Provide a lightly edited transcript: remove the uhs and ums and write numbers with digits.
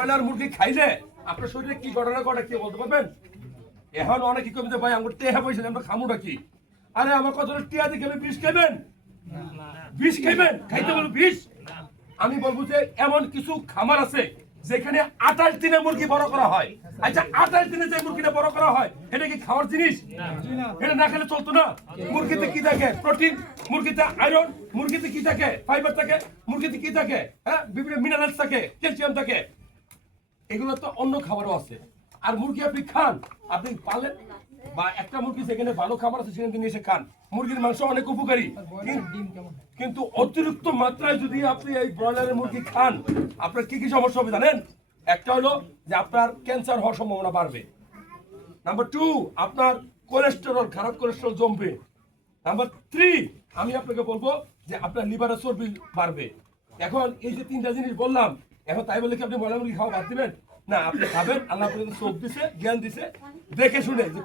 Broiler মুরগি খাইলে আপনার শরীরে কি ঘটনা ঘটে কি বলতে পারবেন? এখন অনেকে কমিতে ভাই আমার টেহা পয়সা আমরা খামুটা কি? আরে আমার কত টিয়া দিয়ে গেলে বিষ খাইবেন? বিষ খাইবেন? খাইতে বলবো বিষ? আমি বলবো যে এমন কিছু খামার আছে যেখানে 28 দিনে মুরগি বড় করা হয়। আচ্ছা 28 দিনে যে মুরগিটা বড় করা হয় এটা কি খাওয়ার জিনিস? এটা না খেলে চলতো না। মুরগিতে কি থাকে? প্রোটিন, মুরগিতে আয়রন, মুরগিতে কি থাকে? ফাইবার থাকে, মুরগিতে কি থাকে? হ্যাঁ, বিভিন্ন মিনারেলস থাকে, ক্যালসিয়াম থাকে। এগুলো তো অন্য খাবারও আছে। আর মুরগি আপনি খান, আপনি পালেন বা একটা মুরগি যেখানে ভালো খাবার আছে সেখানে নিয়ে এসে খান। মুরগির মাংস অনেক উপকারী, কিন্তু অতিরিক্ত মাত্রায় যদি আপনি এই ব্রয়লারের মুরগি খান আপনার কি কি সমস্যা হবে জানেন? একটা হলো যে আপনার ক্যান্সার হওয়ার সম্ভাবনা বাড়বে। নাম্বার 2, আপনার কোলেস্টেরল, খারাপ কোলেস্টেরল জমবে। নাম্বার 3, আমি আপনাকে বলবো যে আপনার লিভারের চর্বি বাড়বে। এখন এই যে 3টা জিনিস বললাম, এখন তাই বলে কি আপনি ব্রয়লার মুরগি খাওয়া বাদ দিবেন? না, আপনি খাবেন। আল্লাহ আপনাকে চোখ দিছে, জ্ঞান দিছে, দেখে শুনে যে